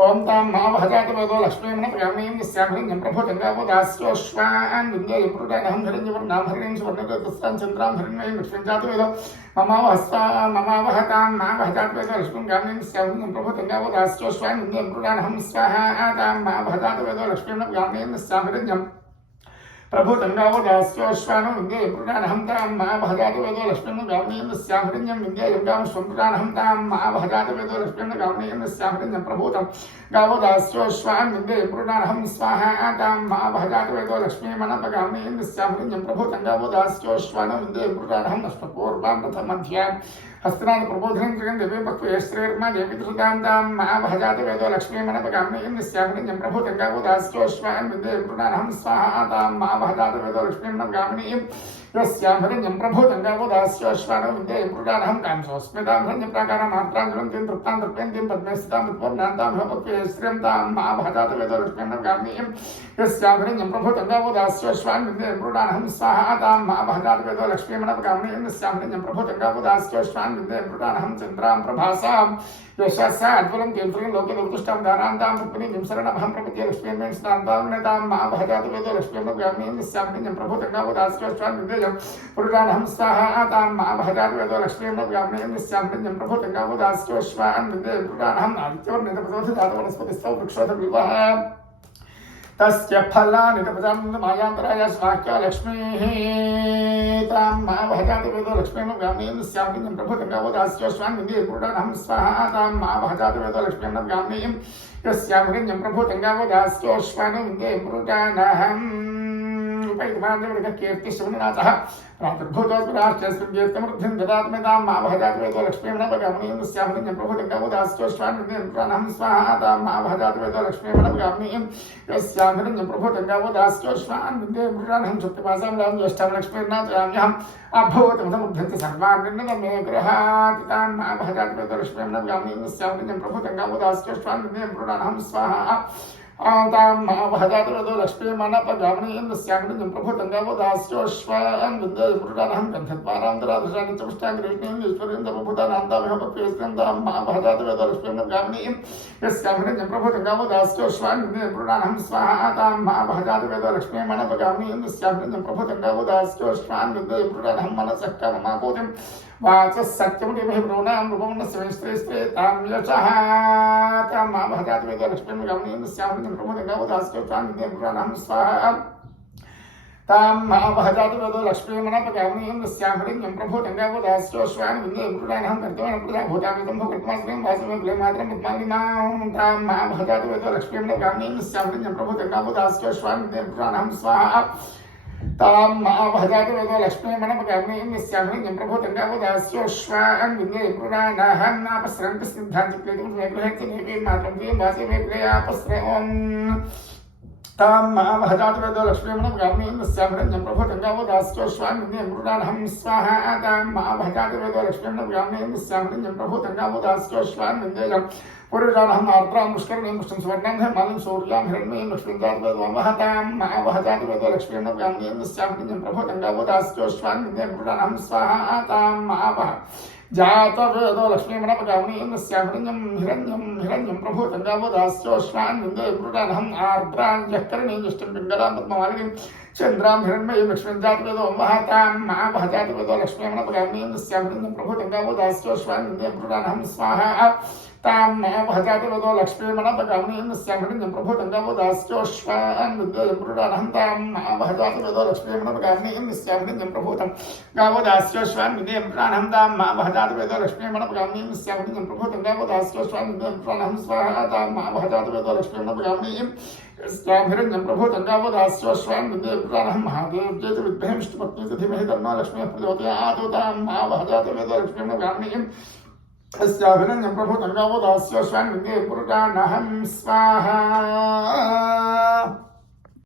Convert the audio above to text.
ओम तां महाभजात वेदो लक्ष्मीमणप्रगामीं यस्यामहिं प्रभुतङ्गावदास्योश्वान् विन्द्यं पुरुषाणहं हिरण्यवर्णां हरिणीं सुवर्णरजस्तां चन्द्रां हिरण्मयीं लक्ष्मीं जातु वेदो ममावहतां महाभजात वेदो लक्ष्मीमणप्रगामीं यस्यामहिं प्रभुतङ्गावदास्योश्वान् विन्द्यं पुरुषाणहं स्वाहा तां महाभजात वेदो लक्ष्मीमणप्रगामीं यस्यामहिं प्रभुतङ्गावदास्योश्वानो विन्द्ये पुरुषाणहं तां महाभजात वेदो लक्ष्मीं गावनीं स्यामहिं विन्द्ये यङ्गां स्वपुराणहं तां महाभजात वेदो लक्ष्मीं गावनीं स्यामहिं प्रभुतं गावदास्योश्वान् विन्द्ये पुरुषाणहं स्वाहा तां महाभजात वेदो लक्ष्मीमनपगावनीं स्यामहिं प्रभुतङ्गावदास्योश्वानो विन्द्ये पुरुषाणहं अष्टपूर्वां प्रथमध्याम् हस्तिनाथ प्रबोधनं जगन् देवी भक्त्यै श्रीर्मा देवी धृतान्तां महाभजात वेदो लक्ष्मीमनपगावनीं स्यामहिं प्रभुतङ्गावदास्योश्वान् विन्द्ये पुरुषाणहं स्वाहा तां महाभजात वेदो लक्ष्मीमनपगावनीं यस्यामहिं प्रभुतङ्गावदास्योश्वानो विन्द्ये पुरुषाणहं कांसोऽस्मितां हन्यप्राकारामात्रां ज्वलन्तीं तृप्तां तृप्यन्तीं पद्मे स्थितां विद्वर्णान्तां भक्त्यै श्रियं तां महाभजात वेदो लक्ष्मीमनपगावनीं यस्यामहिं प्रभुतङ्गावदास्योश्वान् विन्द्ये पुरुषाणहं स्वाहा तां महाभजात वेदो लक्ष्मीमनपगावनीं यस्यामहिं प्रभुतङ्गावदास्योश्वान् विन्द्ये पुरुषाणहं चन्द्रां प्रभासां यशसा अद्भुतं केन्द्रीं लोके निर्दिष्टां दारान्तां रुक्मिणीं शरणमहं प्रपद्ये लक्ष्मीं स्नान्तां महाभजात वेदो लक्ष्मीमनपगावनीं यस्यामहिं प्रभुतङ्गावदास्योश्वान् विन्द्ये पुरुषाणहं स्वाहा तां महाभजात वेदो लक्ष्मीमनपगावनीं यस्यामहिं प्रभुतङ्गावदास्योश्वान् विन्द्ये पुरुषाणहं आदित्यवर्णितपदोधिजातो वनस्पतिस्थौ वृक्षोऽथर्विवः तस्य फलानि तपजान्तमायान्तराय स्वाख्या लक्ष्मीः तां महाभजात वेदो लक्ष्मीमनपगावनीं यस्यामहिं प्रभुतङ्गावदास्योश्वान् विन्द्ये पुरुषाणहं स्वाहा तां महाभजात वेदो लक्ष्मीमनपगावनीं यस्यामहिं प्रभुतङ्गावदास्योश्वान् विन्द्ये पुरुषाणहं उपैतमानवृगकीर्तिशून्यनाथः प्रातर्भूतोऽस्मिराश्चर्यसंज्ञेत्तमृद्धिं ददात्मेतां महाभजात वेदो लक्ष्मीमनपगावनीं यस्यामहिं प्रभुतङ्गावदास्योश्वान् विन्द्ये पुरुषाणहं स्वाहा तां महाभजात वेदो लक्ष्मीमनपगावनीं यस्यामहिं प्रभुतङ्गावदास्योश्वान् विन्द्ये पुरुषाणहं शुक्लमासां रां ज्येष्ठां लक्ष्मीर्नाथयाम्यहम् अभूतमसमुद्धन्ति सर्वाग्निर्निगमे गृहात् तां महाभजात वेदो लक्ष्मीमनपगावनीं यस्यामहिं प्रभुतङ्गावदास्योश्वान् विन्द्ये पुरुषाणहं स्वाहा तां महाभजात वेदो लक्ष्मीमनपगावनीं यस्यामहिं प्रभुतङ्गावदास्योश्वान् विन्द्ये पुरुषाणहं गन्धद्वारान्तराधृशानि च पुष्टाङ्गरेष्णीं ईश्वरीन्द्रप्रभुतानान्तामिह पत्युस्त्रीं तां महाभजात वेदो लक्ष्मीमनपगावनीं यस्यामहिं प्रभुतङ्गावदास्योश्वान् विन्द्ये पुरुषाणहं स्वाहा तां महाभजात वेदो लक्ष्मीमनपगावनीं यस्यामहिं प्रभुतङ्गावदास्योश्वान् विन्द्ये पुरुषाणहं मनसः काममापूतिं वाचः सत्यमुटिभिः ब्रूणां रूपमन्नस्य स्त्रे तां यशः तां महाभजात वेदो लक्ष्मीमनपगावनीं यस्यामहिं प्रभुतङ्गावदास्योश्वान् विन्द्ये पुरुषाणहं स्वाहा तां महाभजात वेदो लक्ष्मीमनपगावनीं यस्यामहिं प्रभुतङ्गावदास्योश्वान् विन्द्ये पुरुषाणहं कर्तव्यं भूतामितं भूकृत्मास्त्रीं वासुमे मात्रं पद्मालिनां तां महाभजात वेदो लक्ष्मीमनपगावनीं यस्यामहिं प्रभुतङ्गावदास्योश्वान् विन्द्ये पुरुषाणहं स्वाहा तां महाभजात वेदो लक्ष्मीमनपगावनीं यस्यामहिं प्रभुतङ्गावदास्योश्वान् विन्द्ये पुरुषाणहं नापस्रन्ति सिद्धान्तिक्लेदुं मेघ्रहेति देवीं मात्रं प्रियं वासुमे प्रियापस्रयम् तां महाभजात वेदो लक्ष्मीमनपगावनीं यस्यामहिं प्रभुतङ्गावदास्योश्वान् विन्द्ये पुरुषाणहं स्वाहा तां महाभजात वेदो लक्ष्मीमनपगावनीं यस्यामहिं प्रभुतङ्गावदास्योश्वान् विन्द्ये पुरुषाणहं आर्द्रां पुष्करणीं पुष्टं सुवर्णां धर्मां सूर्यां हिरण्मयीं लक्ष्मीं जात वेदो महतां महाभजात वेदो लक्ष्मीमनपगावनीं यस्यामहिं प्रभुतङ्गावदास्योश्वान् विन्द्ये पुरुषाणहं स्वाहा तां महाभजात वेदो लक्ष्मीमनपगावनीं यस्यामहिं हिरण्यं प्रभुतङ्गावदास्योश्वान् विन्द्ये पुरुषाणहं आर्द्रां जःकरणीं जुष्टं पिङ्गलां पद्ममालिनीं चन्द्रां हिरण्मयीं लक्ष्मीं जात वेदो महतां महाभजात वेदो लक्ष्मीमनपगावनीं यस्यामहिं प्रभुतङ्गावदास्योश्वान् विन्द्ये पुरुषाणहं स्वाहा तां महाभजात वेदो लक्ष्मीमनपगावनीं यस्यामहिं प्रभुतङ्गावदास्योश्वान् विन्द्ये पुरुषाणहं तां महाभजात वेदो लक्ष्मीमनपगावनीं यस्यामहिं प्रभुतङ्गावदास्योश्वान् विन्द्ये पुरुषाणहं तां महाभजात वेदो लक्ष्मीमनपगावनीं यस्यामहिं प्रभुतङ्गावदास्योश्वान् विन्द्ये पुरुषाणहं स्वाहा तां महाभजात वेदो लक्ष्मीमनपगावनीं यस्यामहिं प्रभुतङ्गावदास्योश्वान् विन्द्ये पुरुषाणहं महादेव्येति विद्महे विष्णुपत्नीति धीमहि तन्नो लक्ष्मीः प्रचोदयात् तां महाभजात वेदो लक्ष्मीमनपगावनीं यस्यामहिं प्रभुतङ्गावदास्योश्वान् विन्द्ये पुरुषाणहं स्वाहा।